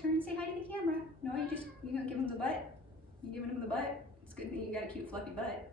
Turn and say hi to the camera. No, you gonna give him the butt? You giving him the butt? It's a good thing you got a cute fluffy butt.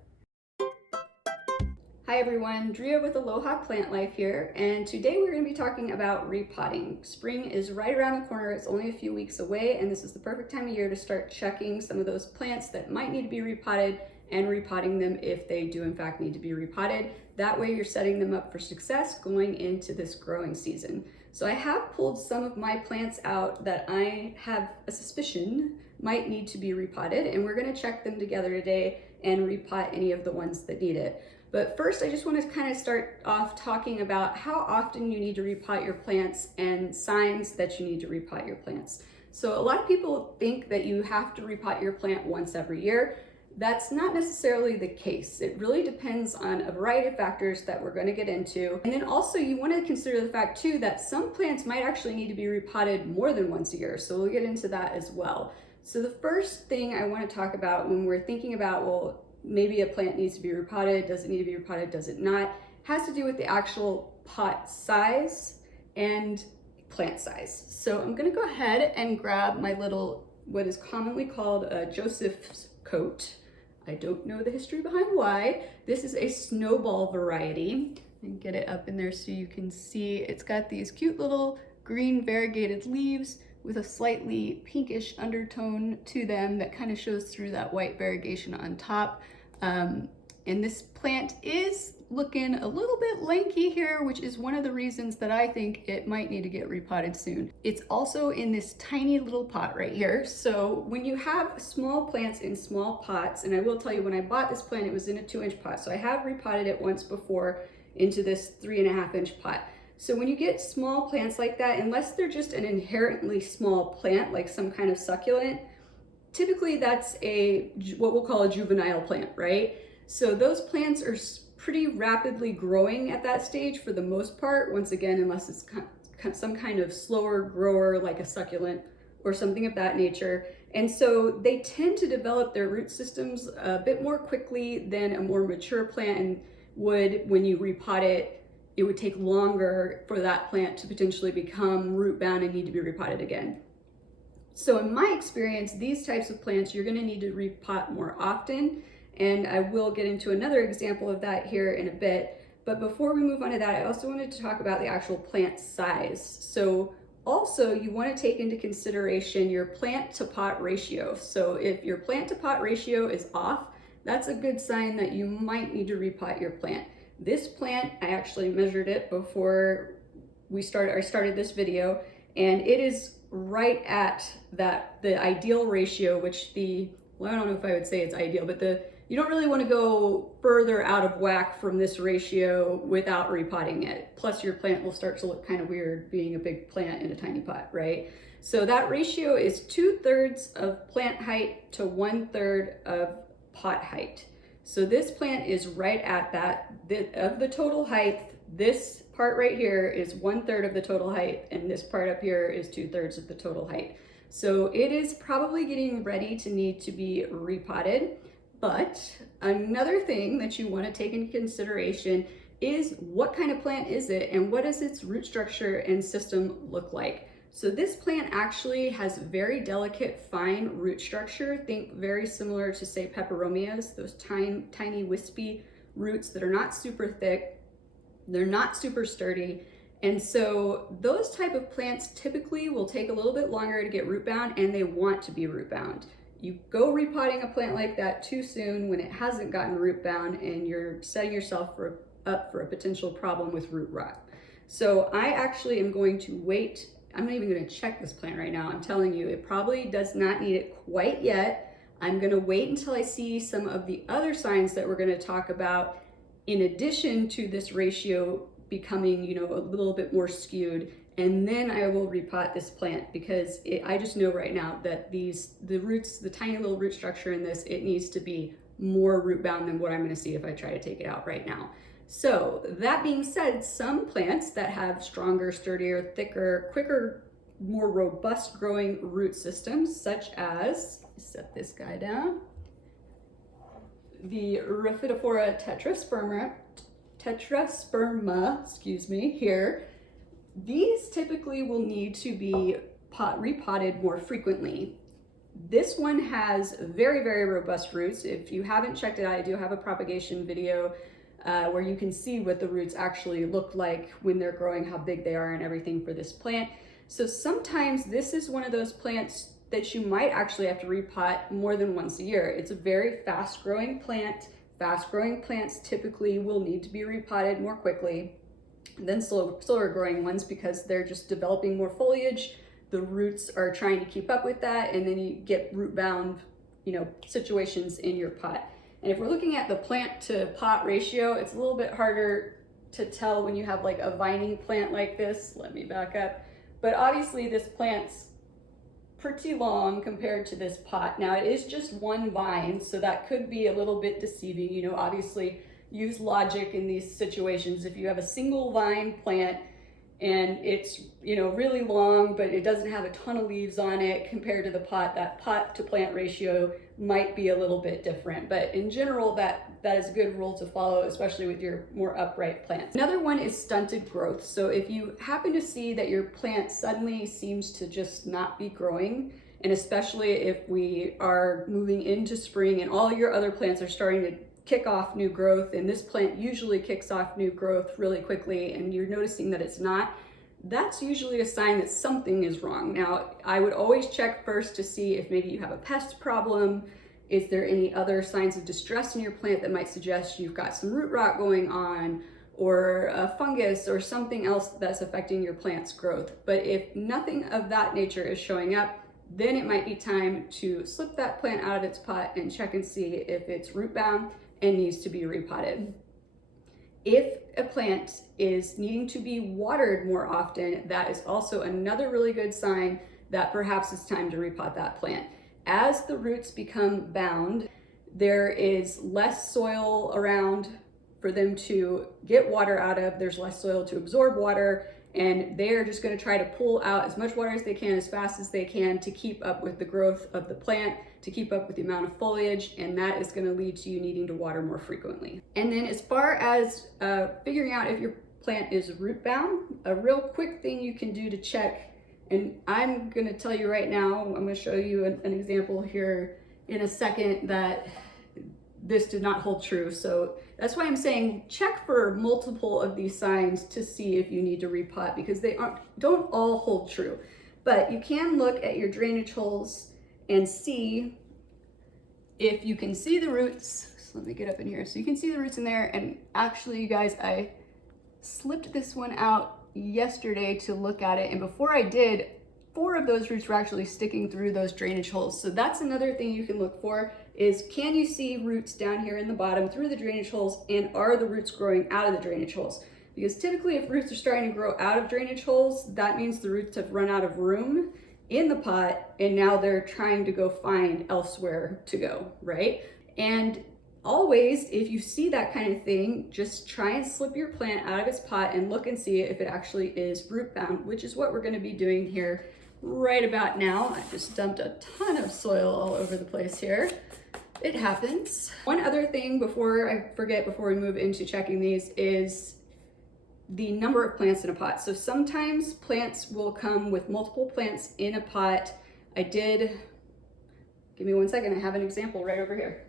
Hi everyone, Drea with Aloha Plant Life here, and today we're going to be talking about repotting. Spring is right around the corner, it's only a few weeks away, and this is the perfect time of year to start checking some of those plants that might need to be repotted and repotting them if they do in fact need to be repotted. That way you're setting them up for success going into this growing season. So I have pulled some of my plants out that I have a suspicion might need to be repotted, and we're going to check them together today and repot any of the ones that need it. But first, I just want to kind of start off talking about how often you need to repot your plants and signs that you need to repot your plants. So a lot of people think that you have to repot your plant once every year. That's not necessarily the case. It really depends on a variety of factors that we're going to get into. And then also you want to consider the fact too that some plants might actually need to be repotted more than once a year. So we'll get into that as well. So the first thing I want to talk about when we're thinking about, well, maybe a plant needs to be repotted, does it need to be repotted, does it not, has to do with the actual pot size and plant size. So I'm gonna go ahead and grab my little, what is commonly called a Joseph's coat. I don't know the history behind why. This is a snowball variety. And get it up in there so you can see. It's got these cute little green variegated leaves with a slightly pinkish undertone to them that kind of shows through that white variegation on top. And this plant is looking a little bit lanky here, which is one of the reasons that I think it might need to get repotted soon. It's also in this tiny little pot right here. So when you have small plants in small pots, and I will tell you when I bought this plant, it was in a 2-inch pot. So I have repotted it once before into this 3.5-inch pot. So when you get small plants like that, unless they're just an inherently small plant, like some kind of succulent, typically that's what we'll call a juvenile plant, right? So those plants are pretty rapidly growing at that stage for the most part, once again, unless it's some kind of slower grower like a succulent or something of that nature. And so they tend to develop their root systems a bit more quickly than a more mature plant would. When you repot it, it would take longer for that plant to potentially become root bound and need to be repotted again. So in my experience, these types of plants, you're gonna need to repot more often. And I will get into another example of that here in a bit. But before we move on to that, I also wanted to talk about the actual plant size. So also you wanna take into consideration your plant to pot ratio. So if your plant to pot ratio is off, that's a good sign that you might need to repot your plant. This plant, I actually measured it before I started this video, and it is right at the ideal ratio, which well, I don't know if I would say it's ideal, but you don't really want to go further out of whack from this ratio without repotting it. Plus your plant will start to look kind of weird being a big plant in a tiny pot, right? So that ratio is 2/3 of plant height to 1/3 of pot height. So this plant is right at that, of the total height. This part right here is 1/3 of the total height, and this part up here is 2/3 of the total height. So it is probably getting ready to need to be repotted. But another thing that you want to take into consideration is what kind of plant is it and what does its root structure and system look like? So this plant actually has very delicate, fine root structure. Think very similar to, say, peperomias, those tiny wispy roots that are not super thick, they're not super sturdy. And so those type of plants typically will take a little bit longer to get root bound, and they want to be root bound. You go repotting a plant like that too soon when it hasn't gotten root bound, and you're setting yourself up for a potential problem with root rot. So I actually am going to wait. I'm not even going to check this plant right now. I'm telling you, it probably does not need it quite yet. I'm going to wait until I see some of the other signs that we're going to talk about in addition to this ratio becoming, a little bit more skewed, and then I will repot this plant, because I just know right now that the roots, the tiny little root structure in this, it needs to be more root bound than what I'm going to see if I try to take it out right now. So that being said, some plants that have stronger, sturdier, thicker, quicker, more robust growing root systems, such as, set this guy down, the Rhaphidaphora tetrasperma, here, these typically will need to be repotted more frequently. This one has very, very robust roots. If you haven't checked it out, I do have a propagation video where you can see what the roots actually look like when they're growing, how big they are and everything for this plant. So sometimes this is one of those plants that you might actually have to repot more than once a year. It's a very fast growing plant. Fast growing plants typically will need to be repotted more quickly than slower growing ones because they're just developing more foliage. The roots are trying to keep up with that, and then you get root bound, situations in your pot. And if we're looking at the plant to pot ratio, it's a little bit harder to tell when you have like a vining plant like this. Let me back up. But obviously this plant's pretty long compared to this pot. Now it is just one vine, so that could be a little bit deceiving. Obviously use logic in these situations. If you have a single vine plant and it's really long, but it doesn't have a ton of leaves on it compared to the pot, that pot to plant ratio might be a little bit different. But in general, that is a good rule to follow, especially with your more upright plants. Another one is stunted growth. So if you happen to see that your plant suddenly seems to just not be growing, and especially if we are moving into spring and all your other plants are starting to kick off new growth, and this plant usually kicks off new growth really quickly, and you're noticing that it's not, that's usually a sign that something is wrong. Now, I would always check first to see if maybe you have a pest problem. Is there any other signs of distress in your plant that might suggest you've got some root rot going on, or a fungus or something else that's affecting your plant's growth? But if nothing of that nature is showing up, then it might be time to slip that plant out of its pot and check and see if it's root bound and needs to be repotted. If a plant is needing to be watered more often, that is also another really good sign that perhaps it's time to repot that plant. As the roots become bound, there is less soil around for them to get water out of. There's less soil to absorb water, and they're just going to try to pull out as much water as they can, as fast as they can, to keep up with the growth of the plant, to keep up with the amount of foliage, and that is going to lead to you needing to water more frequently. And then as far as figuring out if your plant is root bound, a real quick thing you can do to check, and I'm going to tell you right now, I'm going to show you an example here in a second that this did not hold true. So that's why I'm saying check for multiple of these signs to see if you need to repot, because they don't all hold true. But you can look at your drainage holes and see if you can see the roots. So let me get up in here. So you can see the roots in there. And actually, you guys, I slipped this one out yesterday to look at it. And before I did, 4 of those roots were actually sticking through those drainage holes. So that's another thing you can look for, is can you see roots down here in the bottom through the drainage holes, and are the roots growing out of the drainage holes? Because typically if roots are starting to grow out of drainage holes, that means the roots have run out of room in the pot, and now they're trying to go find elsewhere to go, right? And always, if you see that kind of thing, just try and slip your plant out of its pot and look and see if it actually is root bound, which is what we're going to be doing here right about now. I just dumped a ton of soil all over the place here. It happens. One other thing before I forget, before we move into checking these, is the number of plants in a pot. So sometimes plants will come with multiple plants in a pot. Give me one second, I have an example right over here.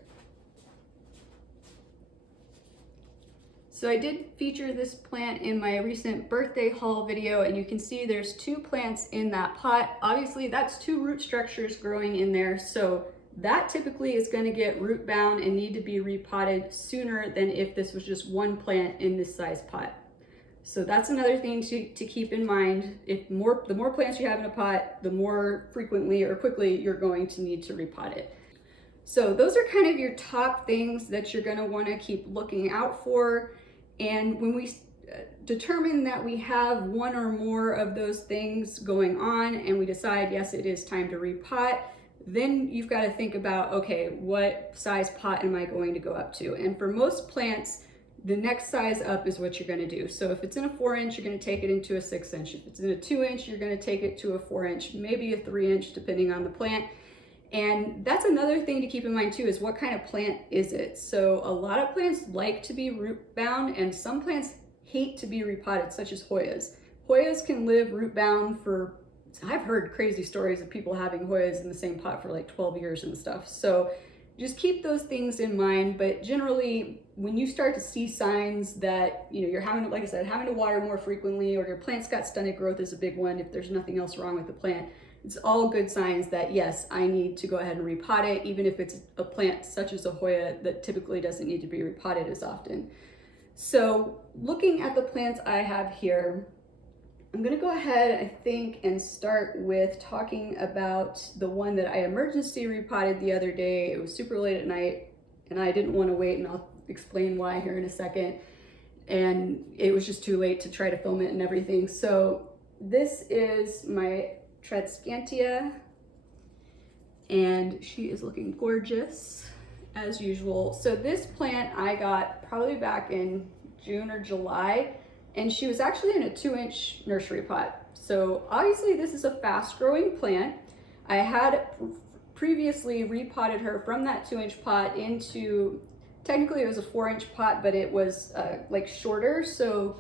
So I did feature this plant in my recent birthday haul video, and you can see there's 2 plants in that pot. Obviously that's 2 root structures growing in there, so that typically is going to get root bound and need to be repotted sooner than if this was just 1 plant in this size pot. So that's another thing to keep in mind. The more plants you have in a pot, the more frequently or quickly you're going to need to repot it. So those are kind of your top things that you're going to want to keep looking out for. And when we determine that we have 1 or more of those things going on, and we decide, yes, it is time to repot, then you've got to think about, okay, what size pot am I going to go up to? And for most plants, the next size up is what you're going to do. So if it's in a 4-inch, you're going to take it into a 6-inch. If it's in a 2-inch, you're going to take it to a 4-inch, maybe a 3-inch, depending on the plant. And that's another thing to keep in mind too, is what kind of plant is it? So a lot of plants like to be root bound, and some plants hate to be repotted, such as Hoyas. Hoyas can live root bound for I've heard crazy stories of people having Hoyas in the same pot for like 12 years and stuff. So just keep those things in mind. But generally, when you start to see signs that, you know, you're having, like I said, having to water more frequently, or your plant's got stunted growth is a big one. If there's nothing else wrong with the plant, it's all good signs that yes, I need to go ahead and repot it, even if it's a plant such as a Hoya that typically doesn't need to be repotted as often. So looking at the plants I have here, I'm gonna go ahead, I think, and start with talking about the one that I emergency repotted the other day. It was super late at night and I didn't want to wait, and I'll explain why here in a second. And it was just too late to try to film it and everything. So this is my Tradescantia, and she is looking gorgeous as usual. So this plant I got probably back in June or July, and she was actually in a 2-inch nursery pot. So obviously this is a fast growing plant. I had previously repotted her from that 2-inch pot into, technically it was a 4-inch pot, but it was like shorter. So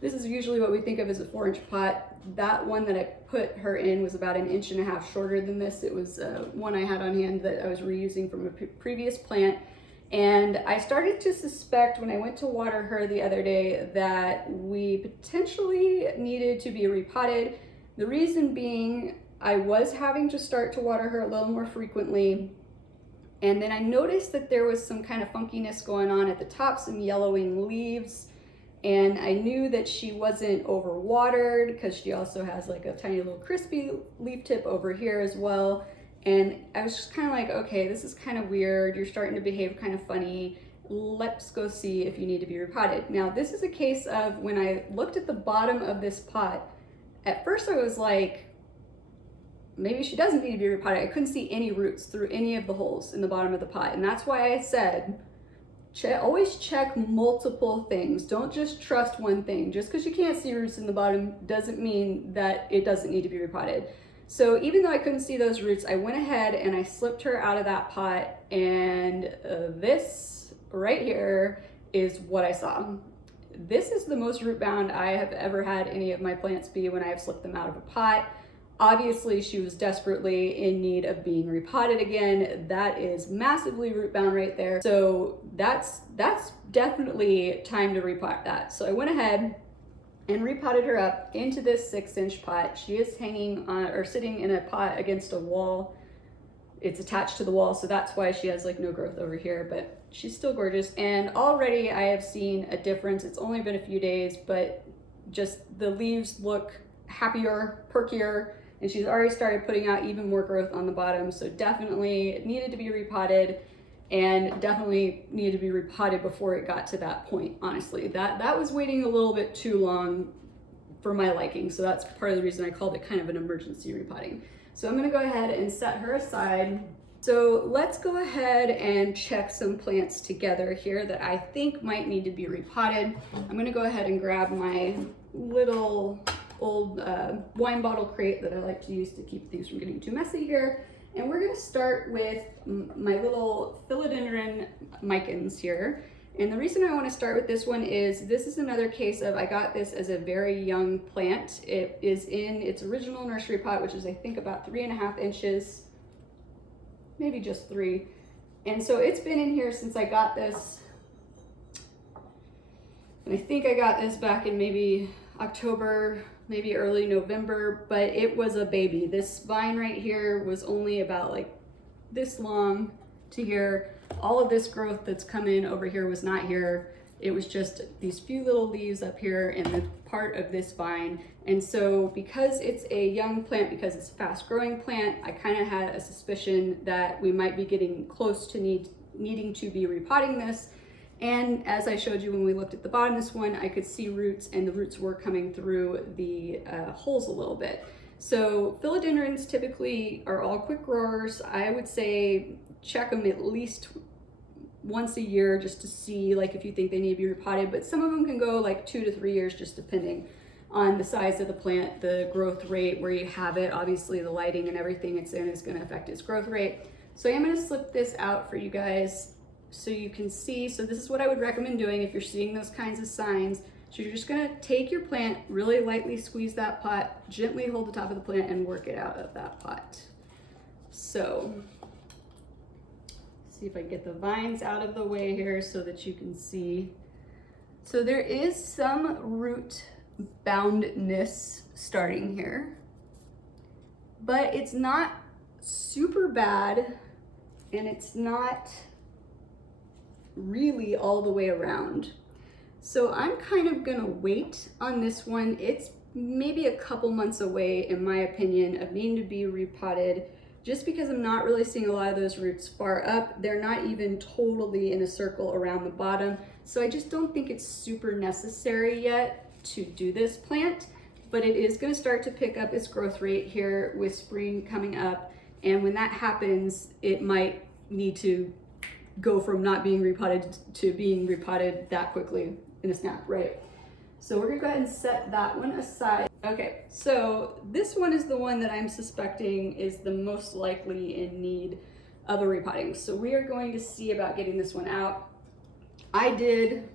this is usually what we think of as a 4-inch pot. That one that I put her in was about 1.5 inches shorter than this. It was one I had on hand that I was reusing from a previous plant. And I started to suspect when I went to water her the other day that we potentially needed to be repotted. The reason being, I was having to start to water her a little more frequently. And then I noticed that there was some kind of funkiness going on at the top, some yellowing leaves. And I knew that she wasn't overwatered because she also has like a tiny little crispy leaf tip over here as well. And I was just kind of like, okay, this is kind of weird. You're starting to behave kind of funny. Let's go see if you need to be repotted. Now, this is a case of when I looked at the bottom of this pot, at first I was like, maybe she doesn't need to be repotted. I couldn't see any roots through any of the holes in the bottom of the pot. And that's why I said, always check multiple things. Don't just trust one thing. Just because you can't see roots in the bottom doesn't mean that it doesn't need to be repotted. So even though I couldn't see those roots, I went ahead and I slipped her out of that pot, and this right here is what I saw. This is the most root bound I have ever had any of my plants be when I have slipped them out of a pot. Obviously, she was desperately in need of being repotted again. That is massively root bound right there. So that's definitely time to repot that. So I went ahead and repotted her up into this 6-inch pot. She is hanging on, or sitting in a pot against a wall. It's attached to the wall, so that's why she has like no growth over here, but she's still gorgeous. And already I have seen a difference. It's only been a few days, but just the leaves look happier, perkier, and she's already started putting out even more growth on the bottom. So definitely needed to be repotted, and definitely needed to be repotted before it got to that point. Honestly, that was waiting a little bit too long for my liking. So that's part of the reason I called it kind of an emergency repotting. So I'm gonna go ahead and set her aside. So let's go ahead and check some plants together here that I think might need to be repotted. I'm gonna go ahead and grab my little old wine bottle crate that I like to use to keep things from getting too messy here. And we're gonna start with my little Philodendron micans here. And the reason I wanna start with this one is this is another case of, I got this as a very young plant. It is in its original nursery pot, which is I think about 3.5 inches, maybe just 3. And so it's been in here since I got this. And I think I got this back in maybe October, maybe early November, but it was a baby. This vine right here was only about like this long to here. All of this growth that's come in over here was not here. It was just these few little leaves up here and the part of this vine. And so because it's a young plant, because it's a fast growing plant, I kind of had a suspicion that we might be getting close to needing to be repotting this. And as I showed you when we looked at the bottom of this one, I could see roots, and the roots were coming through the holes a little bit. So philodendrons typically are all quick growers. I would say check them at least once a year just to see like if you think they need to be repotted, but some of them can go like 2 to 3 years just depending on the size of the plant, the growth rate, where you have it. Obviously the lighting and everything it's in is going to affect its growth rate. So I'm going to slip this out for you guys so you can see. So this is what I would recommend doing if you're seeing those kinds of signs. So you're just gonna take your plant, really lightly squeeze that pot, gently hold the top of the plant and work it out of that pot. So, see if I can get the vines out of the way here so that you can see. So there is some root boundness starting here, but it's not super bad and it's not really all the way around. So I'm kind of gonna wait on this one. It's maybe a couple months away, in my opinion, of needing to be repotted, just because I'm not really seeing a lot of those roots far up. They're not even totally in a circle around the bottom. So I just don't think it's super necessary yet to do this plant, but it is gonna start to pick up its growth rate here with spring coming up. And when that happens, it might need to go from not being repotted to being repotted that quickly in a snap, right? So we're gonna go ahead and set that one aside. Okay, so this one is the one that I'm suspecting is the most likely in need of a repotting. So we are going to see about getting this one out. I did,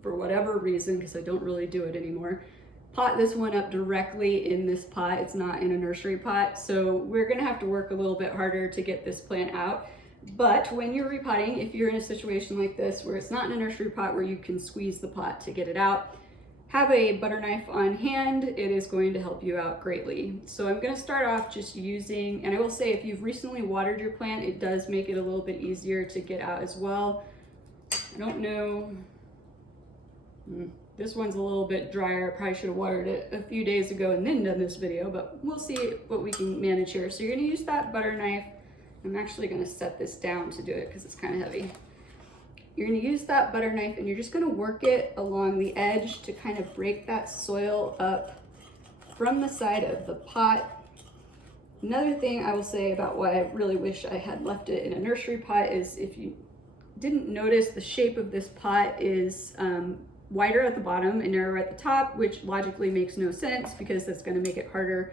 for whatever reason, because I don't really do it anymore, pot this one up directly in this pot. It's not in a nursery pot. So we're gonna have to work a little bit harder to get this plant out. But when you're repotting, if you're in a situation like this where it's not in a nursery pot where you can squeeze the pot to get it out, have a butter knife on hand. It is going to help you out greatly. So I'm going to start off just using, and I will say if you've recently watered your plant, it does make it a little bit easier to get out as well. I don't know. This one's a little bit drier. I probably should have watered it a few days ago and then done this video, but we'll see what we can manage here. So you're going to use that butter knife. I'm actually going to set this down to do it because it's kind of heavy. You're going to use that butter knife and you're just going to work it along the edge to kind of break that soil up from the side of the pot. Another thing I will say about why I really wish I had left it in a nursery pot is, if you didn't notice, the shape of this pot is wider at the bottom and narrower at the top, which logically makes no sense because that's going to make it harder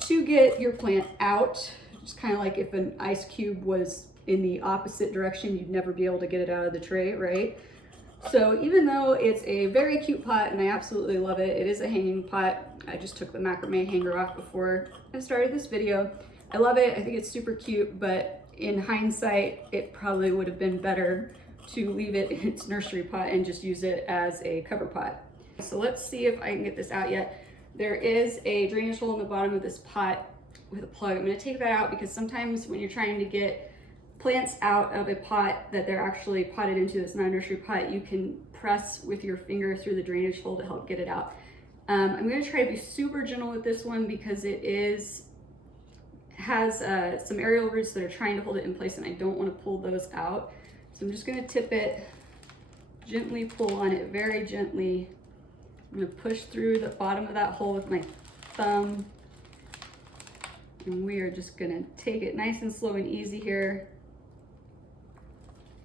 to get your plant out. It's kind of like if an ice cube was in the opposite direction, you'd never be able to get it out of the tray, right? So even though it's a very cute pot and I absolutely love it, it is a hanging pot. I just took the macrame hanger off before I started this video. I love it. I think it's super cute, but in hindsight, it probably would have been better to leave it in its nursery pot and just use it as a cover pot. So let's see if I can get this out yet. There is a drainage hole in the bottom of this pot with a plug. I'm going to take that out because sometimes when you're trying to get plants out of a pot that they're actually potted into, this non-nursery pot, you can press with your finger through the drainage hole to help get it out. I'm going to try to be super gentle with this one because it has some aerial roots that are trying to hold it in place and I don't want to pull those out. So I'm just going to tip it, gently pull on it very gently. I'm going to push through the bottom of that hole with my thumb. And we are just gonna take it nice and slow and easy here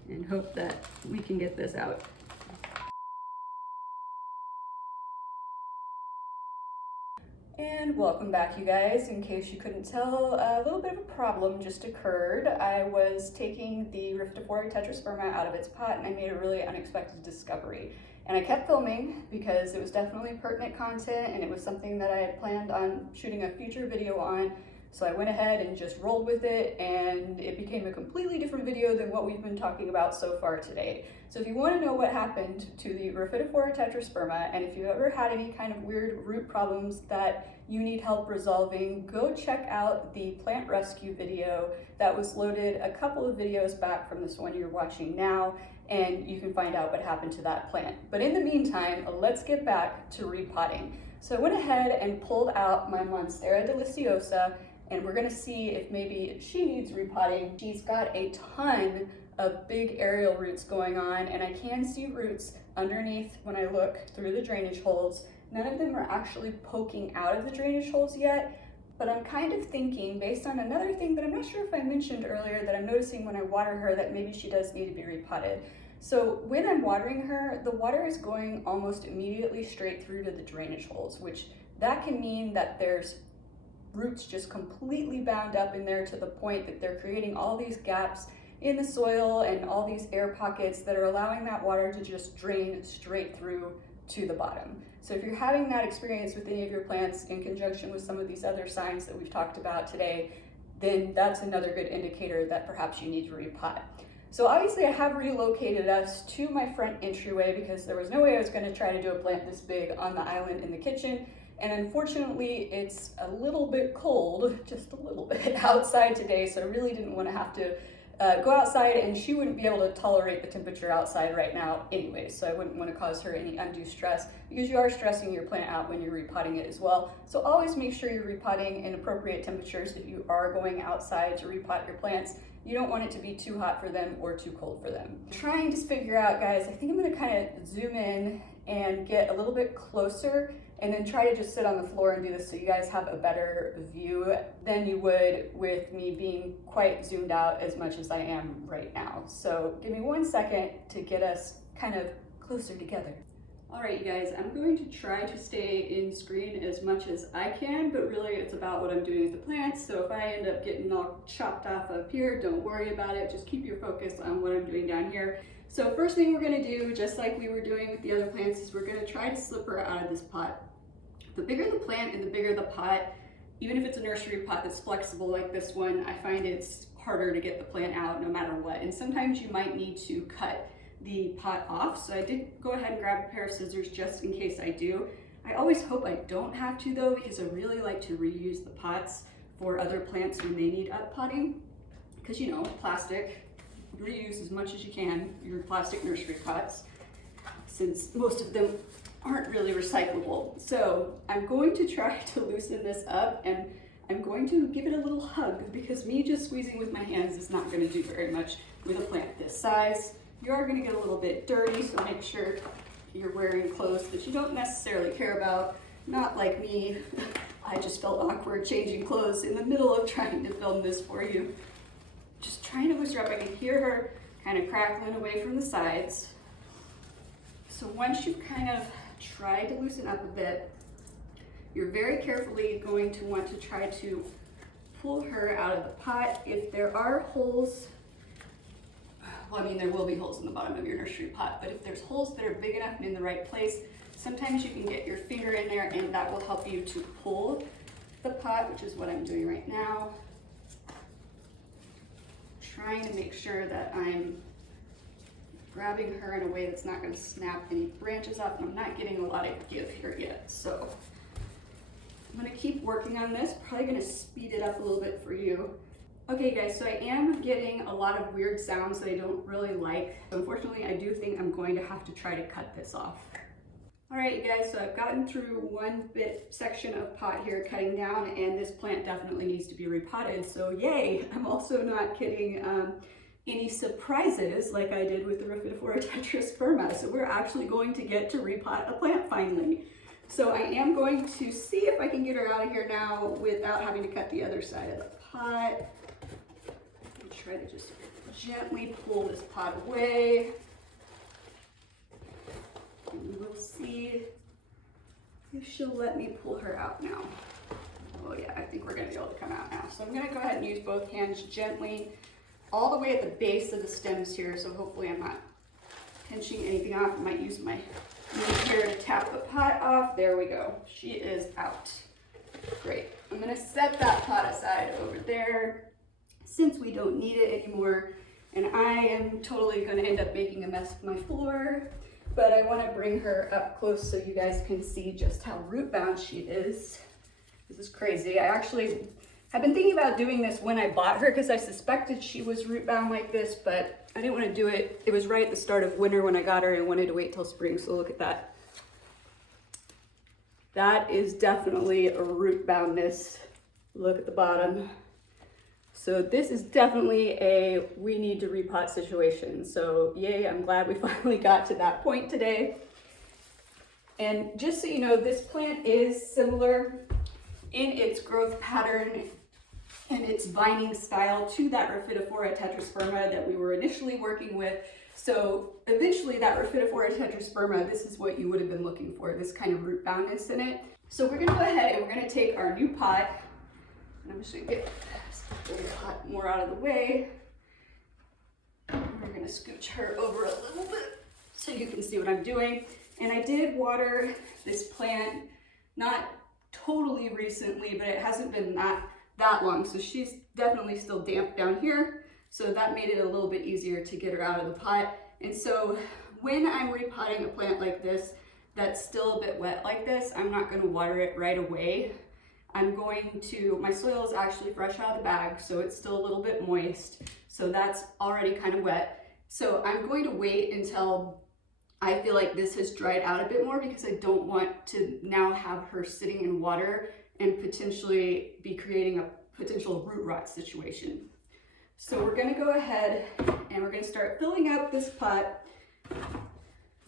and hope that we can get this out. And welcome back, you guys. In case you couldn't tell, a little bit of a problem just occurred. I was taking the Rhaphidaphora tetrasperma out of its pot and I made a really unexpected discovery. And I kept filming because it was definitely pertinent content and it was something that I had planned on shooting a future video on. So I went ahead and just rolled with it and it became a completely different video than what we've been talking about so far today. So if you want to know what happened to the Rhaphidaphora tetrasperma and if you've ever had any kind of weird root problems that you need help resolving, go check out the plant rescue video that was loaded a couple of videos back from this one you're watching now, and you can find out what happened to that plant. But in the meantime, let's get back to repotting. So I went ahead and pulled out my Monstera deliciosa and we're gonna see if maybe she needs repotting. She's got a ton of big aerial roots going on and I can see roots underneath when I look through the drainage holes. None of them are actually poking out of the drainage holes yet, but I'm kind of thinking, based on another thing that I'm not sure if I mentioned earlier, that I'm noticing when I water her, that maybe she does need to be repotted. So when I'm watering her, the water is going almost immediately straight through to the drainage holes, which that can mean that there's roots just completely bound up in there to the point that they're creating all these gaps in the soil and all these air pockets that are allowing that water to just drain straight through to the bottom. So if you're having that experience with any of your plants in conjunction with some of these other signs that we've talked about today, then that's another good indicator that perhaps you need to repot. So obviously I have relocated us to my front entryway because there was no way I was going to try to do a plant this big on the island in the kitchen. And unfortunately it's a little bit cold, just a little bit outside today, so I really didn't want to have to go outside, and she wouldn't be able to tolerate the temperature outside right now anyway, so I wouldn't want to cause her any undue stress, because you are stressing your plant out when you're repotting it as well. So always make sure you're repotting in appropriate temperatures if you are going outside to repot your plants. You don't want it to be too hot for them or too cold for them. Trying to figure out, guys, I think I'm going to kind of zoom in and get a little bit closer and then try to just sit on the floor and do this so you guys have a better view than you would with me being quite zoomed out as much as I am right now. So give me 1 second to get us kind of closer together. All right, you guys, I'm going to try to stay in screen as much as I can, but really it's about what I'm doing with the plants. So if I end up getting all chopped off up here, don't worry about it. Just keep your focus on what I'm doing down here. So first thing we're gonna do, just like we were doing with the other plants, is we're gonna try to slip her out of this pot. The bigger the plant and the bigger the pot, even if it's a nursery pot that's flexible like this one, I find it's harder to get the plant out no matter what. And sometimes you might need to cut the pot off. So I did go ahead and grab a pair of scissors just in case I do. I always hope I don't have to though, because I really like to reuse the pots for other plants when they need uppotting. Because you know, plastic, reuse as much as you can your plastic nursery pots, since most of them aren't really recyclable. So I'm going to try to loosen this up, and I'm going to give it a little hug, because me just squeezing with my hands is not going to do very much with a plant this size. You are going to get a little bit dirty, so make sure you're wearing clothes that you don't necessarily care about. Not like me. I just felt awkward changing clothes in the middle of trying to film this for you. Just trying to loosen her up. I can hear her kind of crackling away from the sides. So once you've kind of tried to loosen up a bit, you're very carefully going to want to try to pull her out of the pot. If there are holes, well, I mean, there will be holes in the bottom of your nursery pot, but if there's holes that are big enough and in the right place, sometimes you can get your finger in there and that will help you to pull the pot, which is what I'm doing right now. Trying to make sure that I'm grabbing her in a way that's not going to snap any branches off, and I'm not getting a lot of give here yet. So I'm going to keep working on this, probably going to speed it up a little bit for you. Okay guys, so I am getting a lot of weird sounds that I don't really like. So unfortunately, I do think I'm going to have to try to cut this off. All right, you guys, so I've gotten through one section of pot here cutting down, and this plant definitely needs to be repotted. So yay, I'm also not getting any surprises like I did with the Rhaphidaphora tetrasperma. So we're actually going to get to repot a plant finally. So I am going to see if I can get her out of here now without having to cut the other side of the pot. Try to just gently pull this pot away. And we'll see if she'll let me pull her out now. Oh yeah, I think we're gonna be able to come out now. So I'm gonna go ahead and use both hands gently all the way at the base of the stems here. So hopefully I'm not pinching anything off. I might use my knee here to tap the pot off. There we go. She is out. Great. I'm gonna set that pot aside over there, since we don't need it anymore, and I am totally going to end up making a mess of my floor, but I want to bring her up close so you guys can see just how root bound she is. This is crazy. I actually have been thinking about doing this when I bought her because I suspected she was root bound like this, but I didn't want to do it. It was right at the start of winter when I got her, and I wanted to wait till spring, so look at that. That is definitely a root boundness. Look at the bottom. So this is definitely a we need to repot situation. So yay, I'm glad we finally got to that point today. And just so you know, this plant is similar in its growth pattern and its vining style to that Rhaphidaphora tetrasperma that we were initially working with. So eventually that Rhaphidaphora tetrasperma, this is what you would have been looking for, this kind of root boundness in it. So we're gonna go ahead and we're gonna take our new pot, and I'm just gonna get the pot more out of the way. We're gonna scooch her over a little bit so you can see what I'm doing. And I did water this plant not totally recently, but it hasn't been that long. So she's definitely still damp down here. So that made it a little bit easier to get her out of the pot. And so when I'm repotting a plant like this, that's still a bit wet like this, I'm not gonna water it right away. My soil is actually fresh out of the bag, so it's still a little bit moist. So that's already kind of wet. So I'm going to wait until I feel like this has dried out a bit more, because I don't want to now have her sitting in water and potentially be creating a potential root rot situation. So we're gonna go ahead and we're gonna start filling up this pot.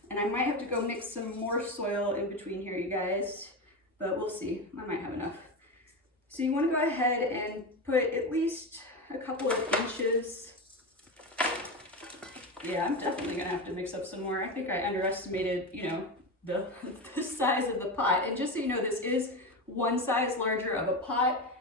And I might have to go mix some more soil in between here, you guys, but we'll see. I might have enough. So you want to go ahead and put at least a couple of inches. Yeah, I'm definitely gonna have to mix up some more. I think I underestimated, you know, the size of the pot. And just so you know, this is one size larger of a pot.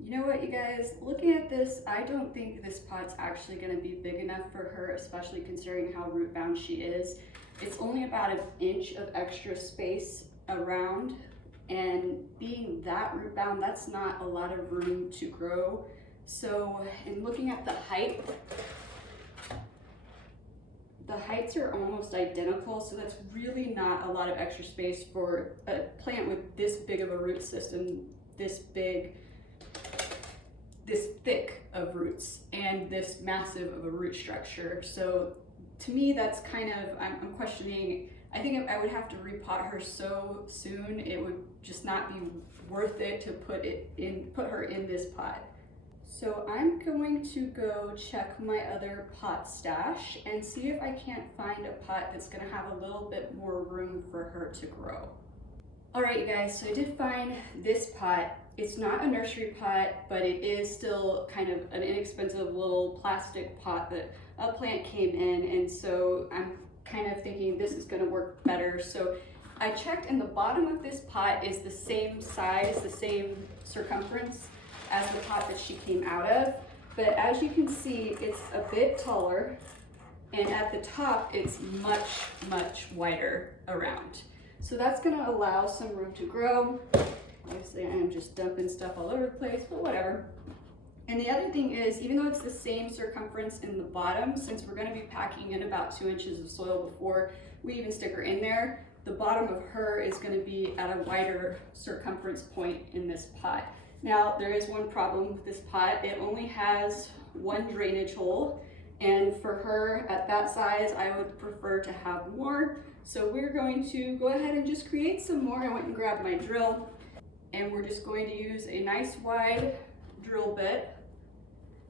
You know what, you guys, looking at this, I don't think this pot's actually gonna be big enough for her, especially considering how root bound she is. It's only about an inch of extra space around, and being that root bound, that's not a lot of room to grow. So in looking at the heights are almost identical, so that's really not a lot of extra space for a plant with this big of a root system, this thick of roots, and this massive of a root structure. So to me, that's kind of, I'm questioning. I think if I would have to repot her so soon, it would just not be worth it to put her in this pot. So I'm going to go check my other pot stash and see if I can't find a pot that's gonna have a little bit more room for her to grow. All right, you guys, so I did find this pot. It's not a nursery pot, but it is still kind of an inexpensive little plastic pot that a plant came in, and so I'm kind of thinking this is gonna work better. So I checked, and the bottom of this pot is the same size, the same circumference as the pot that she came out of. But as you can see, it's a bit taller, and at the top, it's much, much wider around. So that's gonna allow some room to grow. Obviously, I am just dumping stuff all over the place, but whatever. And the other thing is, even though it's the same circumference in the bottom, since we're gonna be packing in about 2 inches of soil before we even stick her in there, the bottom of her is gonna be at a wider circumference point in this pot. Now, there is one problem with this pot. It only has one drainage hole, and for her at that size, I would prefer to have more. So we're going to go ahead and just create some more. I went and grabbed my drill, and we're just going to use a nice wide drill bit.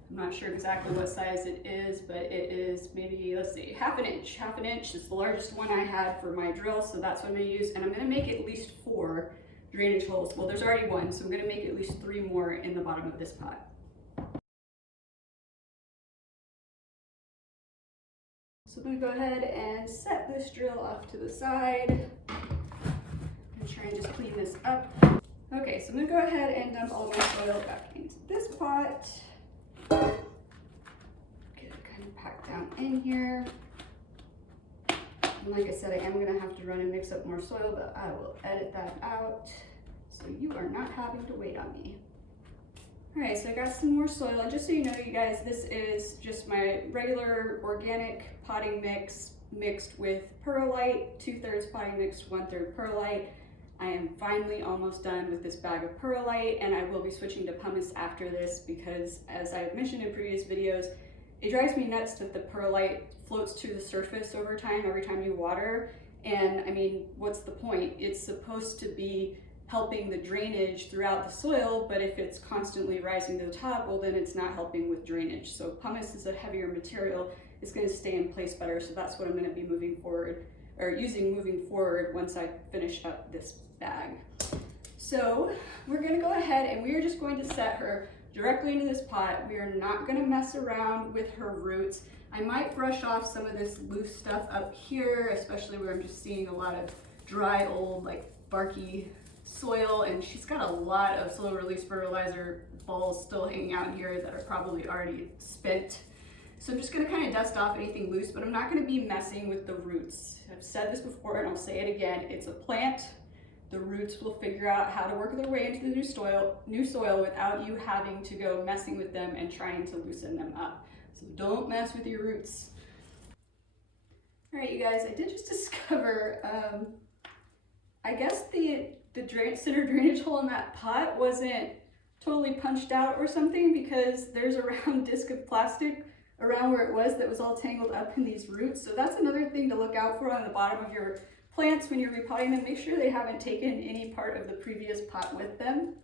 I'm not sure exactly what size it is, but it is maybe, let's see, half an inch. Half an inch is the largest one I had for my drill, so that's what I'm gonna use. And I'm gonna make at least 4 drainage holes. Well, there's already one, so I'm gonna make at least 3 more in the bottom of this pot. So I'm gonna go ahead and set this drill off to the side and try and just clean this up. Okay, so I'm gonna go ahead and dump all my soil back into this pot. Get it kind of packed down in here. And like I said, I am gonna have to run and mix up more soil, but I will edit that out so you are not having to wait on me. All right, so I got some more soil, and just so you know, you guys, this is just my regular organic potting mix mixed with perlite, 2/3 potting mix, 1/3 perlite. I am finally almost done with this bag of perlite, and I will be switching to pumice after this because, as I've mentioned in previous videos, it drives me nuts that the perlite floats to the surface over time every time you water. And I mean, what's the point? It's supposed to be helping the drainage throughout the soil, but if it's constantly rising to the top, well, then it's not helping with drainage. So pumice is a heavier material. It's going to stay in place better. So that's what I'm going to be moving forward, or using moving forward once I finish up this bag. So we're going to go ahead and we are just going to set her directly into this pot. We are not going to mess around with her roots. I might brush off some of this loose stuff up here, especially where I'm just seeing a lot of dry, old, like barky soil, and she's got a lot of slow release fertilizer balls still hanging out here that are probably already spent. So I'm just gonna kind of dust off anything loose, but I'm not gonna be messing with the roots. I've said this before and I'll say it again. It's a plant. The roots will figure out how to work their way into the new soil without you having to go messing with them and trying to loosen them up. So don't mess with your roots. All right, you guys, I did just discover, I guess the center drainage hole in that pot wasn't totally punched out or something, because there's a round disc of plastic around where it was that was all tangled up in these roots. So that's another thing to look out for on the bottom of your plants when you're repotting them. Make sure they haven't taken any part of the previous pot with them.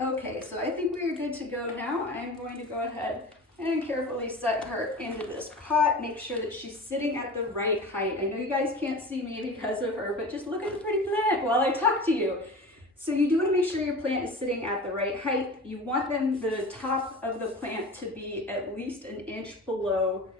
Okay, so I think we're good to go now. I'm going to go ahead and carefully set her into this pot. Make sure that she's sitting at the right height. I know you guys can't see me because of her, but just look at the pretty plant while I talk to you. So you do want to make sure your plant is sitting at the right height. You want the top of the plant to be at least an inch below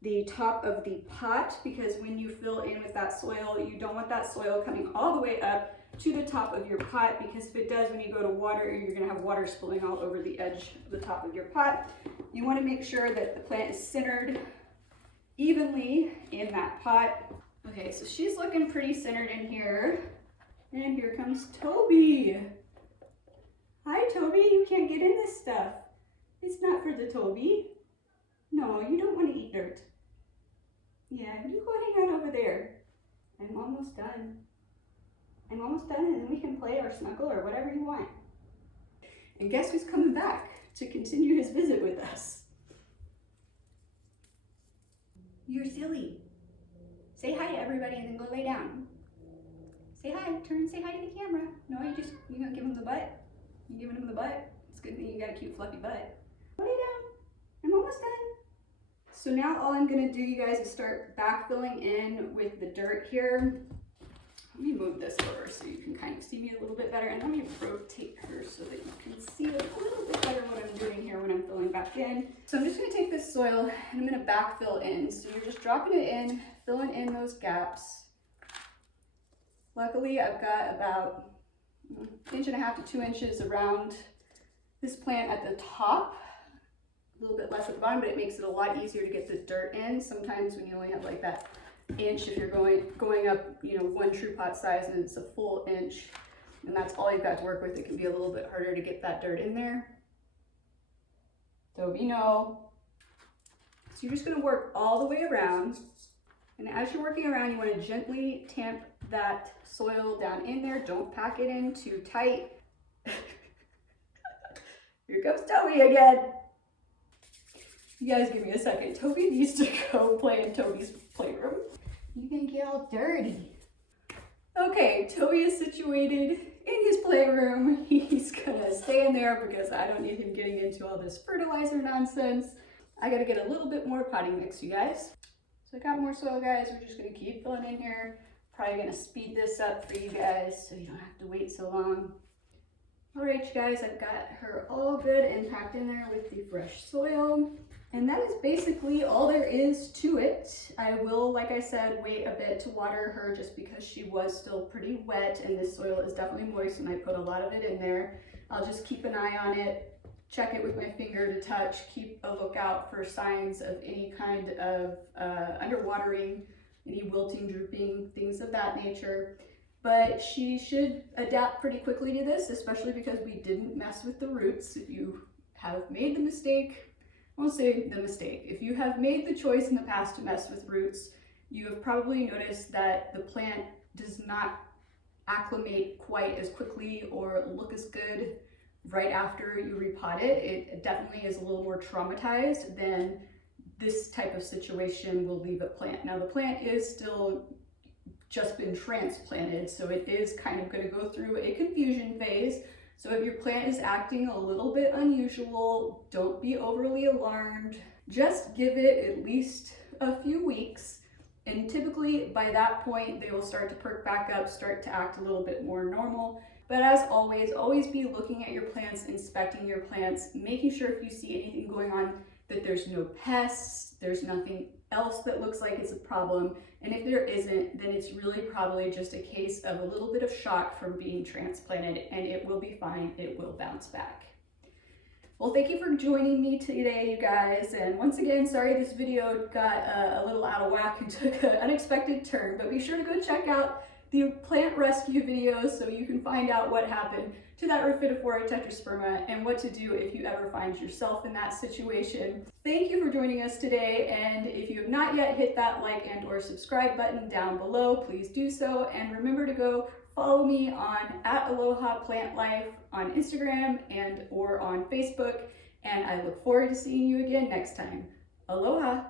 the top of the pot, because when you fill in with that soil, you don't want that soil coming all the way up to the top of your pot, because if it does, when you go to water, you're going to have water spilling all over the edge of the top of your pot. You want to make sure that the plant is centered evenly in that pot. Okay, so she's looking pretty centered in here. And here comes Toby. Hi, Toby, you can't get in this stuff. It's not for the Toby. No, you don't want to eat dirt. Yeah, you go hang out over there. I'm almost done. I'm almost done, and then we can play or snuggle or whatever you want. And guess who's coming back to continue his visit with us? You're silly. Say hi to everybody and then go lay down. Say hi, turn and say hi to the camera. No, you gonna give him the butt? You giving him the butt? It's good that you got a cute fluffy butt. Lay down. I'm almost done. So now all I'm gonna do, you guys, is start backfilling in with the dirt here. Let me move this over so you can kind of see me a little bit better, and let me rotate her so that you can see a little bit better what I'm doing here when I'm filling back in. So I'm just gonna take this soil and I'm gonna backfill in. So you're just dropping it in, filling in those gaps. Luckily, I've got about 1.5 to 2 inches around this plant at the top, a little bit less at the bottom, but it makes it a lot easier to get the dirt in. Sometimes when you only have like that inch, if you're going up, you know, 1 true pot size and it's a full inch, and that's all you've got to work with, it can be a little bit harder to get that dirt in there. Toby, no. So you're just gonna work all the way around. And as you're working around, you want to gently tamp that soil down in there. Don't pack it in too tight. Here comes Toby again. You guys give me a second. Toby needs to go play in Toby's playroom. You can get all dirty. Okay, Toby is situated in his playroom. He's gonna stay in there because I don't need him getting into all this fertilizer nonsense. I gotta get a little bit more potting mix, you guys. So I got more soil, guys. We're just gonna keep filling in here. Probably gonna speed this up for you guys so you don't have to wait so long. All right, you guys, I've got her all good and packed in there with the fresh soil. And that is basically all there is to it. I will, like I said, wait a bit to water her just because she was still pretty wet, and this soil is definitely moist and I put a lot of it in there. I'll just keep an eye on it, check it with my finger to touch, keep a lookout for signs of any kind of underwatering, any wilting, drooping, things of that nature. But she should adapt pretty quickly to this, especially because we didn't mess with the roots. If you have made the mistake, I won't say the mistake, if you have made the choice in the past to mess with roots, you have probably noticed that the plant does not acclimate quite as quickly or look as good right after you repot it. It definitely is a little more traumatized than this type of situation will leave a plant. Now the plant is still just been transplanted, so it is kind of going to go through a confusion phase. So if your plant is acting a little bit unusual, don't be overly alarmed. Just give it at least a few weeks, and typically by that point they will start to perk back up, start to act a little bit more normal. But as always be looking at your plants, inspecting your plants, making sure if you see anything going on that there's no pests, there's nothing else that looks like it's a problem. And if there isn't, then it's really probably just a case of a little bit of shock from being transplanted, and it will be fine, it will bounce back. Well, thank you for joining me today, you guys. And once again, sorry this video got a little out of whack and took an unexpected turn, but be sure to go check out the plant rescue videos so you can find out what happened to that Rhaphidaphora tetrasperma and what to do if you ever find yourself in that situation. Thank you for joining us today, and if you have not yet hit that like and or subscribe button down below, please do so, and remember to go follow me on @Aloha Plant Life on Instagram and or on Facebook, and I look forward to seeing you again next time. Aloha!